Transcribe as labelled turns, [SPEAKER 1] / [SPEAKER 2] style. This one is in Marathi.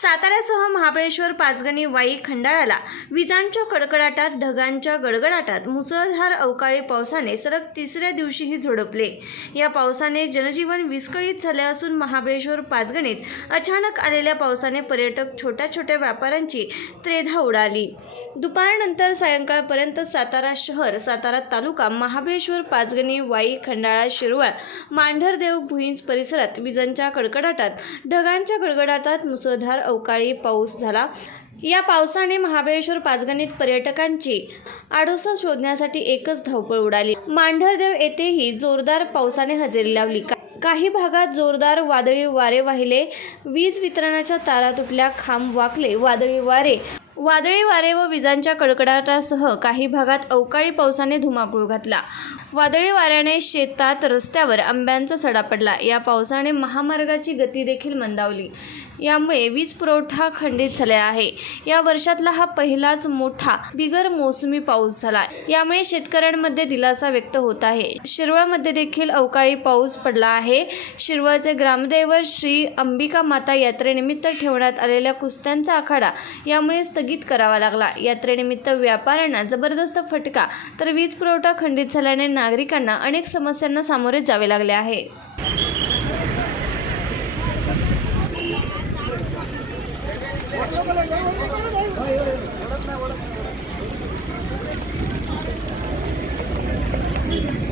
[SPEAKER 1] साताऱ्यासह महाबळेश्वर पाचगणी वाई खंडाळाला विजांच्या कडकडाटात ढगांच्या गडगडाटात मुसळधार अवकाळी पावसाने सलग तिसऱ्या दिवशीही झोडपले. या पावसाने जनजीवन विस्कळीत झाले असून महाबळेश्वर पाचगणीत अचानक आलेल्या पावसाने पर्यटक छोट्या छोट्या व्यापाऱ्यांची त्रेधा उडाली. दुपारनंतर सायंकाळपर्यंत सातारा शहर सातारा तालुका महाबळेश्वर पाचगणी वाई खंडाळा शिरवळ मांढरदेव भुईंज परिसरात विजांच्या कडकडाटात ढगांच्या गडगडाटात मुसळधार अवकाळी पाऊस झाला. या पावसाने महाबळेश्वर पाचगणीत पर्यटकांची आडोसा शोधण्यासाठी एकच धावपळ उडाली. मांढरदेव येथेही जोरदार पावसाने हजेरी लावली. काही भागात जोरदार वादळी वारे वाहिले. वीज वितरणाच्या तारा तुटल्या. खांब वाकले. वादळी वारे वादळी वारे व विजांच्या कडकडाटासह काही भागात अवकाळी पावसाने धुमाकूळ घातला. वादळी वाऱ्याने शेतात रस्त्यावर आंब्यांचा सडा पडला. या पावसाने महामार्गाची गती देखील मंदावली. यामुळे वीज पुरवठा खंडित झाला आहे. या वर्षातला हा पहिलाच मोठा बिगर मोसमी पाऊस झाला. यामुळे शेतकऱ्यांमध्ये दिलासा व्यक्त होत आहे. शिरवळमध्ये देखील अवकाळी पाऊस पडला आहे. शिरवळचे ग्रामदैवत श्री अंबिका माता यात्रेनिमित्त ठेवण्यात आलेल्या कुस्त्यांचा आखाडा यामुळे स्थगित स्थगित करावा लागला यात्रेनिमित्त व्यापाऱ्यांना जबरदस्त फटका तर वीज पुरवठा खंडित झाल्याने नागरिकांना अनेक समस्यांना सामोरे जावे लागले आहे
[SPEAKER 2] Thank you.